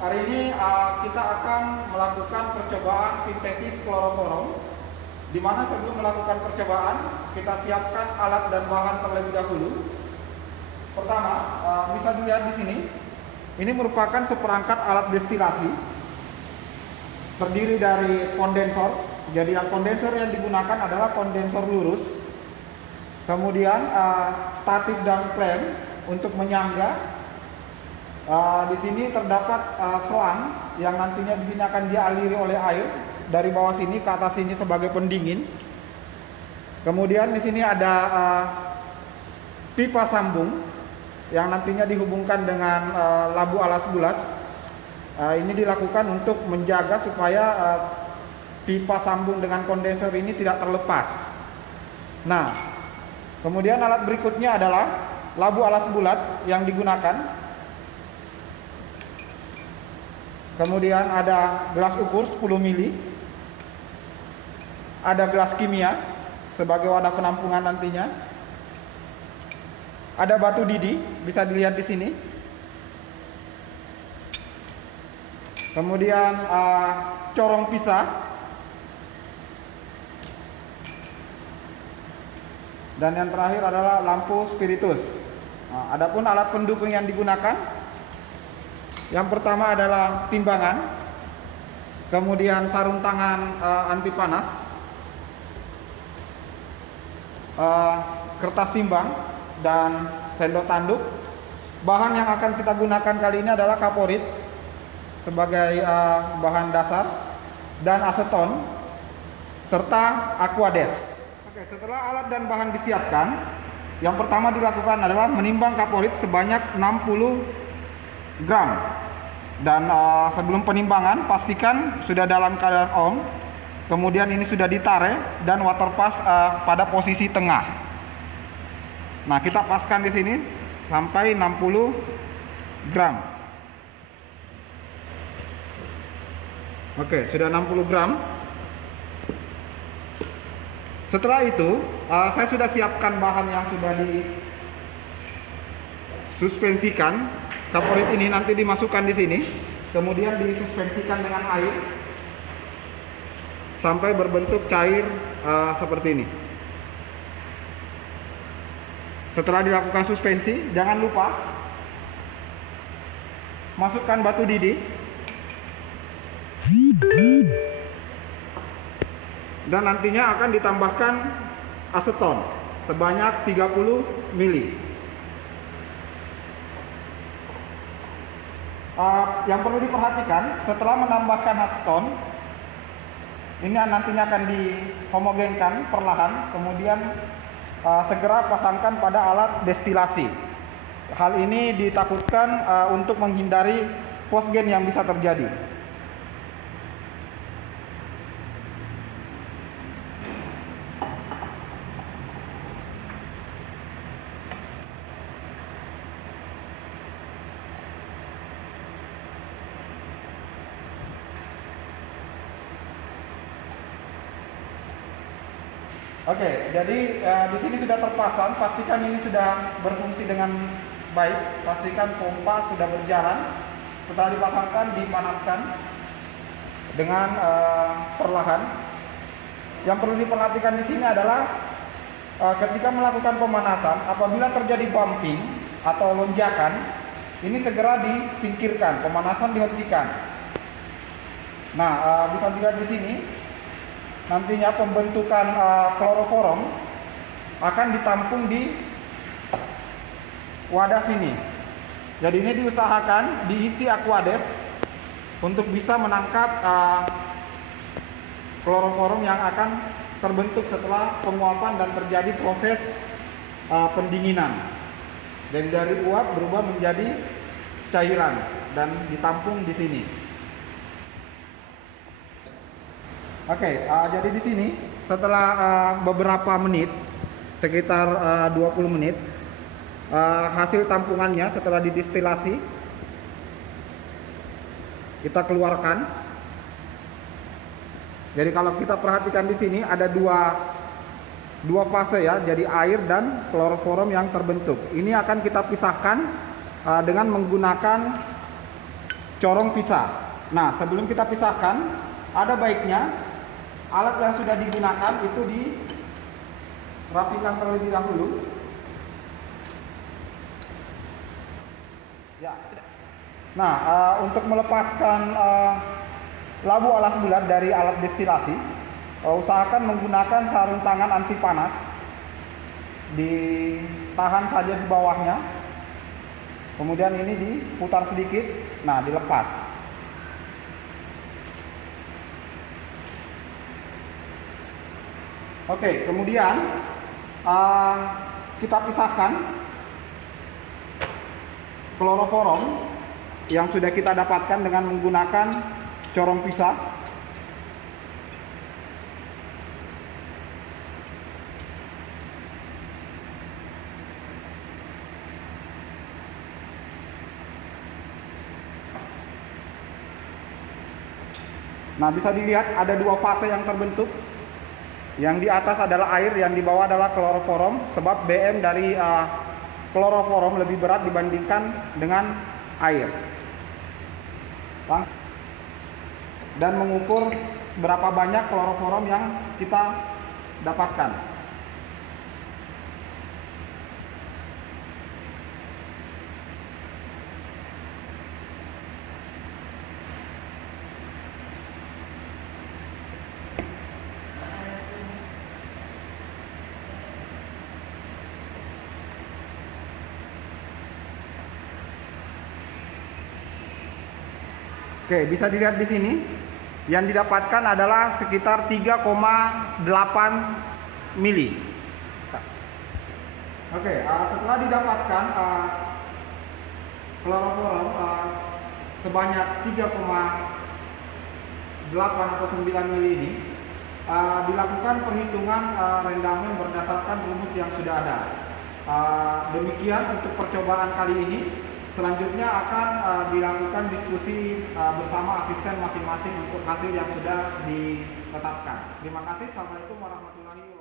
Hari ini kita akan melakukan percobaan sintesis kloroforum, di mana sebelum melakukan percobaan kita siapkan alat dan bahan terlebih dahulu. Pertama, bisa dilihat di sini, ini merupakan seperangkat alat destilasi, terdiri dari kondensor. Jadi yang kondensor yang digunakan adalah kondensor lurus, kemudian statik dan klem untuk menyangga. Di sini terdapat selang yang nantinya di sini akan dialiri oleh air dari bawah sini ke atas sini sebagai pendingin. Kemudian di sini ada pipa sambung yang nantinya dihubungkan dengan labu alas bulat. Ini dilakukan untuk menjaga supaya pipa sambung dengan kondensor ini tidak terlepas. Nah, kemudian alat berikutnya adalah labu alas bulat yang digunakan. Kemudian ada gelas ukur 10 mili, ada gelas kimia sebagai wadah penampungan nantinya, ada batu didi bisa dilihat di sini, kemudian corong pisah, dan yang terakhir adalah lampu spiritus. Adapun alat pendukung yang digunakan, yang pertama adalah timbangan, kemudian sarung tangan anti panas, kertas timbang, dan sendok tanduk. Bahan yang akan kita gunakan kali ini adalah kaporit sebagai bahan dasar, dan aseton, serta aquades. Oke, setelah alat dan bahan disiapkan, yang pertama dilakukan adalah menimbang kaporit sebanyak 60 gram. Dan sebelum penimbangan pastikan sudah dalam keadaan on. Kemudian ini sudah ditarik dan water pass pada posisi tengah. Nah, kita paskan di sini sampai 60 gram. Oke, sudah 60 gram. Setelah itu saya sudah siapkan bahan yang sudah disuspensikan. Kaporit ini nanti dimasukkan di sini, kemudian disuspensikan dengan air sampai berbentuk cair seperti ini. Setelah dilakukan suspensi, jangan lupa masukkan batu didi dan nantinya akan ditambahkan aseton sebanyak 30 mili. Yang perlu diperhatikan, setelah menambahkan aseton, ini nantinya akan dihomogenkan perlahan, kemudian segera pasangkan pada alat destilasi. Hal ini ditakutkan untuk menghindari fosgen yang bisa terjadi. Oke, jadi di sini sudah terpasang, pastikan ini sudah berfungsi dengan baik, pastikan pompa sudah berjalan. Setelah dipasangkan, dipanaskan dengan perlahan. Yang perlu diperhatikan di sini adalah ketika melakukan pemanasan, apabila terjadi bumping atau lonjakan, ini segera disingkirkan, pemanasan dihentikan. Nah, bisa dilihat di sini. Nantinya pembentukan kloroforum akan ditampung di wadah sini. Jadi ini diusahakan diisi aquades untuk bisa menangkap kloroforum yang akan terbentuk setelah penguapan dan terjadi proses pendinginan. Jadi dari uap berubah menjadi cairan dan ditampung di sini. Oke, jadi di sini setelah beberapa menit, sekitar 20 menit, hasil tampungannya setelah didestilasi kita keluarkan. Jadi kalau kita perhatikan di sini ada dua fase ya, jadi air dan kloroforum yang terbentuk. Ini akan kita pisahkan dengan menggunakan corong pisah. Nah, sebelum kita pisahkan, ada baiknya alat yang sudah digunakan itu dirapikan terlebih dahulu. Ya. Nah, untuk melepaskan labu alas bulat dari alat destilasi, usahakan menggunakan sarung tangan anti panas. Ditahan saja di bawahnya, kemudian ini diputar sedikit, nah dilepas. Oke, kemudian kita pisahkan kloroforum yang sudah kita dapatkan dengan menggunakan corong pisah. Nah, bisa dilihat ada dua fase yang terbentuk. Yang di atas adalah air, yang di bawah adalah kloroforum, sebab BM dari kloroforum lebih berat dibandingkan dengan air. Dan mengukur berapa banyak kloroforum yang kita dapatkan. Oke, bisa dilihat di sini. Yang didapatkan adalah sekitar 3,8 mili. Oke, setelah didapatkan kloroforum sebanyak 3,8 atau 9 mili ini, dilakukan perhitungan rendamen berdasarkan rumus yang sudah ada. Demikian untuk percobaan kali ini. Selanjutnya akan dilakukan diskusi bersama asisten masing-masing untuk hasil yang sudah ditetapkan. Terima kasih. Assalamualaikum warahmatullahi wabarakatuh.